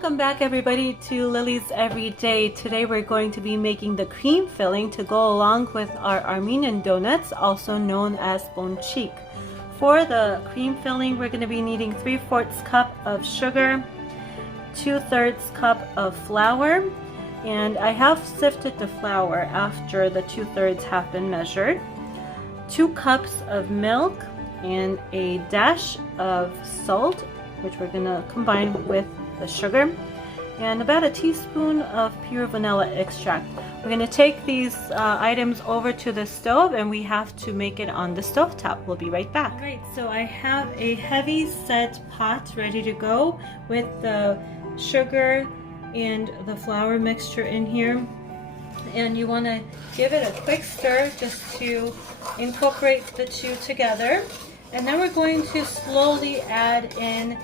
Welcome back everybody to Lily's Everyday. Today we're going to be making the cream filling to go along with our Armenian donuts, also known as Ponchik. For the cream filling, we're going to be needing 3/4 cup of sugar, 2/3 cup of flour, and I have sifted the flour after the 2/3 have been measured, 2 cups of milk, and a dash of salt, which we're going to combine with the sugar, and about a teaspoon of pure vanilla extract. We're going to take these items over to the stove, and we have to make it on the stove top. We'll be right back. Alright, so I have a heavy set pot ready to go with the sugar and the flour mixture in here, and you want to give it a quick stir just to incorporate the two together. And then we're going to slowly add in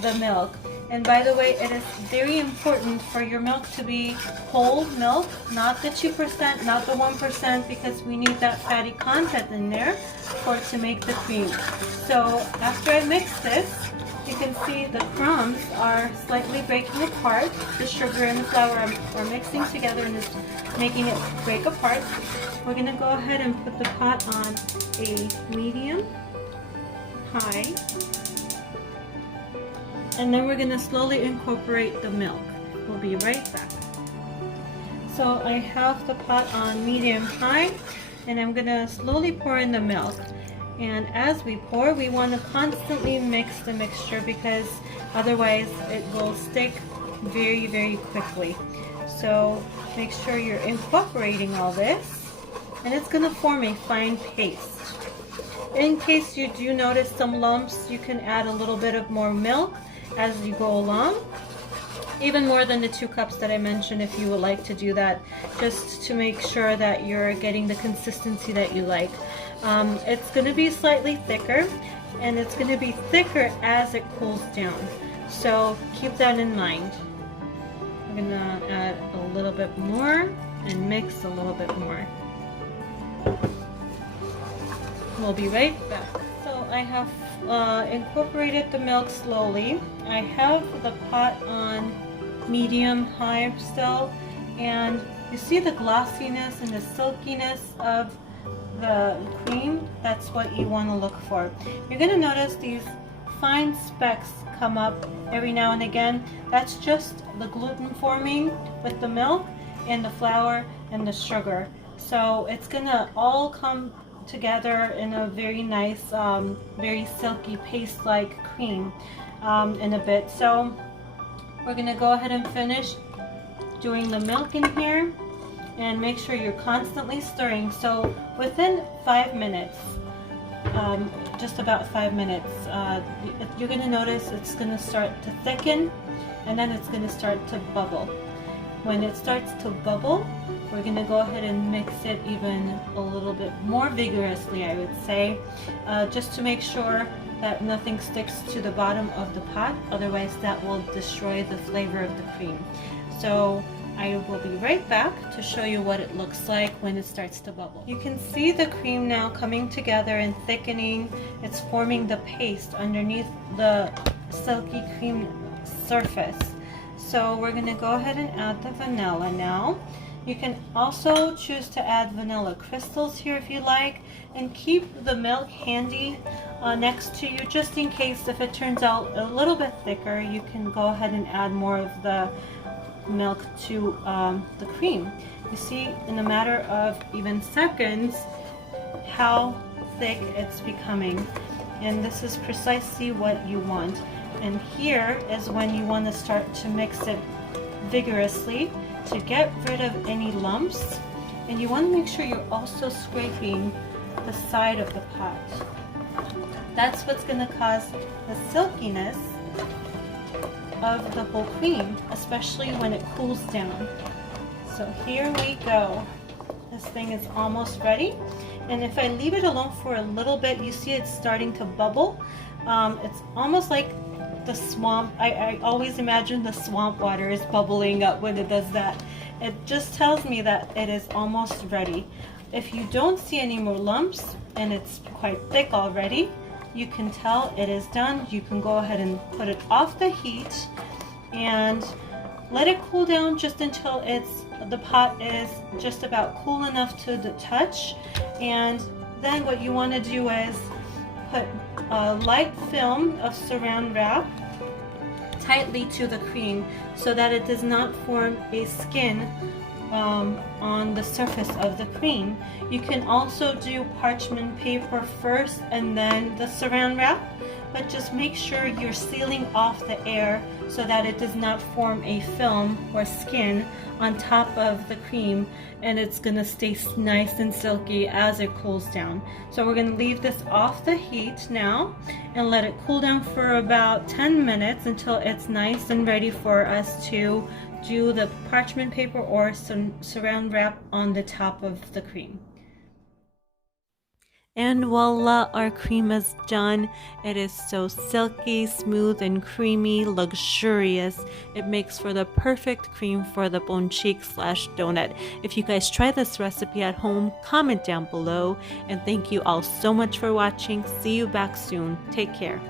the milk. And by the way, it is very important for your milk to be whole milk, not the 2%, not the 1%, because we need that fatty content in there for it to make the cream. So after I mix this, you can see the crumbs are slightly breaking apart. The sugar and the flour are mixing together and it's making it break apart. We're going to go ahead and put the pot on a medium high, and then we're going to slowly incorporate the milk. We'll be right back. So I have the pot on medium high, and I'm going to slowly pour in the milk. And as we pour, we want to constantly mix the mixture because otherwise it will stick very, very quickly. So make sure you're incorporating all this, and it's going to form a fine paste. In case you do notice some lumps, you can add a little bit of more milk as you go along, even more than the 2 cups that I mentioned if you would like to do that, just to make sure that you're getting the consistency that you like. It's going to be slightly thicker, and it's going to be thicker as it cools down, so keep that in mind. I'm going to add a little bit more and mix a little bit more. We'll be right back. So I have incorporated the milk slowly. I have the pot on medium high still, and you see the glossiness and the silkiness of the cream. That's what you want to look for. You're going to notice these fine specks come up every now and again. That's just the gluten forming with the milk and the flour and the sugar. So it's going to all come together in a very nice, very silky paste-like cream in a bit. So we're going to go ahead and finish doing the milk in here, and make sure you're constantly stirring. So within 5 minutes, just about 5 minutes, you're going to notice it's going to start to thicken, and then it's going to start to bubble. When it starts to bubble, we're going to go ahead and mix it even a little bit more vigorously, I would say, just to make sure that nothing sticks to the bottom of the pot, otherwise that will destroy the flavor of the cream. So I will be right back to show you what it looks like when it starts to bubble. You can see the cream now coming together and thickening. It's forming the paste underneath the silky cream surface. So we're going to go ahead and add the vanilla now. You can also choose to add vanilla crystals here if you like, and keep the milk handy next to you just in case if it turns out a little bit thicker, you can go ahead and add more of the milk to the cream. You see in a matter of even seconds how thick it's becoming, and this is precisely what you want. And here is when you want to start to mix it vigorously to get rid of any lumps, and you want to make sure you're also scraping the side of the pot. That's what's going to cause the silkiness of the whole cream, especially when it cools down. So here we go. This thing is almost ready, and if I leave it alone for a little bit, you see it's starting to bubble. It's almost like the swamp. I always imagine the swamp water is bubbling up when it does that. It just tells me that it is almost ready. If you don't see any more lumps and it's quite thick already, you can tell it is done. You can go ahead and put it off the heat and let it cool down just until the pot is just about cool enough to the touch. And then what you want to do is put a light film of saran wrap tightly to the cream so that it does not form a skin on the surface of the cream. You can also do parchment paper first and then the saran wrap, but just make sure you're sealing off the air so that it does not form a film or skin on top of the cream, and it's gonna stay nice and silky as it cools down. So we're gonna leave this off the heat now and let it cool down for about 10 minutes until it's nice and ready for us to do the parchment paper or some saran wrap on the top of the cream. And voila, our cream is done. It is so silky, smooth, and creamy, luxurious. It makes for the perfect cream for the Ponchik/donut. If you guys try this recipe at home, comment down below. And thank you all so much for watching. See you back soon. Take care.